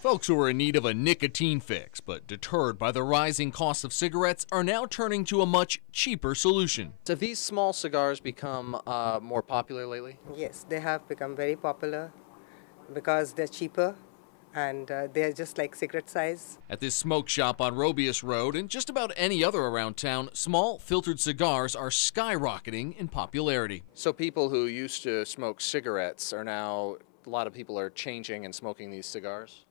Folks who are in need of a nicotine fix but deterred by the rising cost of cigarettes are now turning to a much cheaper solution. Have these small cigars become more popular lately? Yes, they have become very popular because they're cheaper and they're just like cigarette size. At this smoke shop on Robius Road and just about any other around town, small filtered cigars are skyrocketing in popularity. So people who used to smoke cigarettes are now, a lot of people are changing and smoking these cigars?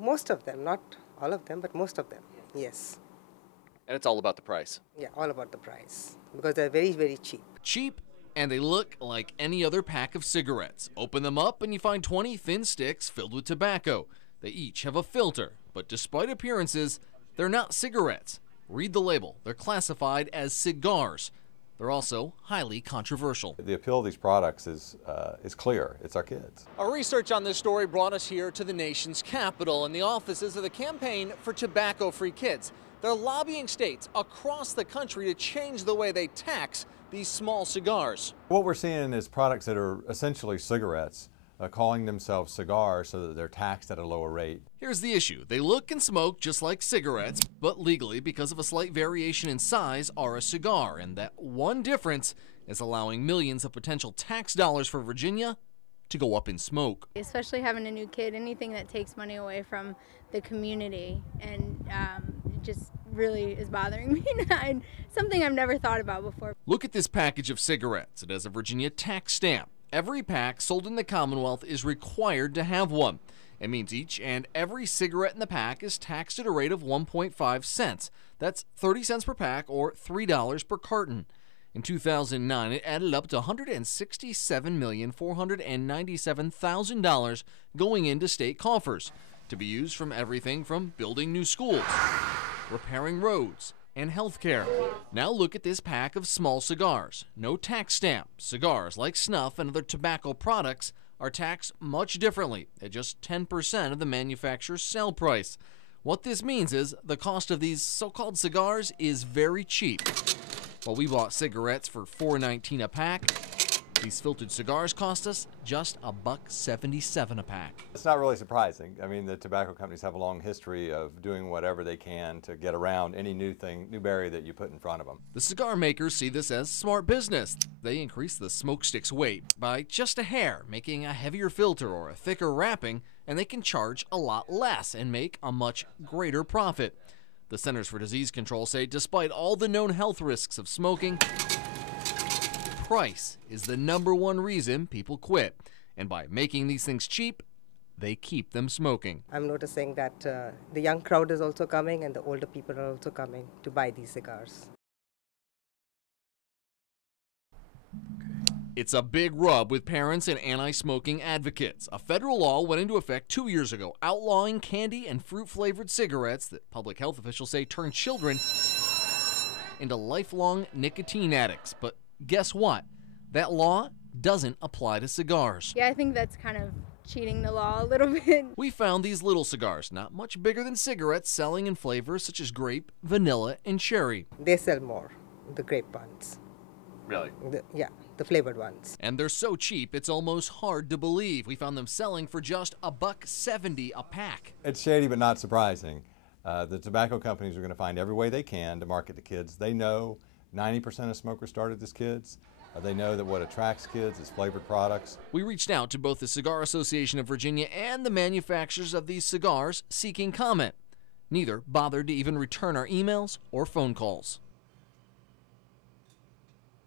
Most of them, not all of them, but most of them, yes. And it's all about the price. Yeah, all about the price because they're very, very cheap. Cheap, and they look like any other pack of cigarettes. Open them up and you find 20 thin sticks filled with tobacco. They each have a filter, but despite appearances, they're not cigarettes. Read the label. They're classified as cigars. They're also highly controversial. The appeal of these products is clear. It's our kids. Our research on this story brought us here to the nation's capital and the offices of the Campaign for Tobacco-Free Kids. They're lobbying states across the country to change the way they tax these small cigars. What we're seeing is products that are essentially cigarettes, calling themselves cigars so that they're taxed at a lower rate. Here's the issue. They look and smoke just like cigarettes, but legally, because of a slight variation in size, are a cigar. And that one difference is allowing millions of potential tax dollars for Virginia to go up in smoke. Especially having a new kid, anything that takes money away from the community and it just really is bothering me. And something I've never thought about before. Look at this package of cigarettes. It has a Virginia tax stamp. Every pack sold in the Commonwealth is required to have one. It means each and every cigarette in the pack is taxed at a rate of 1.5 cents. That's 30 cents per pack or $3 per carton. In 2009, it added up to $167,497,000 going into state coffers, to be used from everything from building new schools, repairing roads, and healthcare. Now look at this pack of small cigars. No tax stamp. Cigars like snuff and other tobacco products are taxed much differently at just 10% of the manufacturer's sale price. What this means is the cost of these so-called cigars is very cheap. While we bought cigarettes for $4.19 a pack, these filtered cigars cost us just $1.77 a pack. It's not really surprising. I mean, the tobacco companies have a long history of doing whatever they can to get around any new berry that you put in front of them. The cigar makers see this as smart business. They increase the smoke stick's weight by just a hair, making a heavier filter or a thicker wrapping, and they can charge a lot less and make a much greater profit. The Centers for Disease Control say despite all the known health risks of smoking, price is the #1 reason people quit. And by making these things cheap, they keep them smoking. I'm noticing that the young crowd is also coming and the older people are also coming to buy these cigars. It's a big rub with parents and anti-smoking advocates. A federal law went into effect 2 years ago, outlawing candy and fruit-flavored cigarettes that public health officials say turn children into lifelong nicotine addicts. But guess what? That law doesn't apply to cigars. Yeah, I think that's kind of cheating the law a little bit. We found these little cigars, not much bigger than cigarettes, selling in flavors such as grape, vanilla, and cherry. They sell more, the grape ones. Really? The flavored ones. And they're so cheap, it's almost hard to believe. We found them selling for just $1.70 a pack. It's shady but not surprising. The tobacco companies are going to find every way they can to market to kids. They know 90% of smokers started as kids. They know that what attracts kids is flavored products. We reached out to both the Cigar Association of Virginia and the manufacturers of these cigars seeking comment. Neither bothered to even return our emails or phone calls.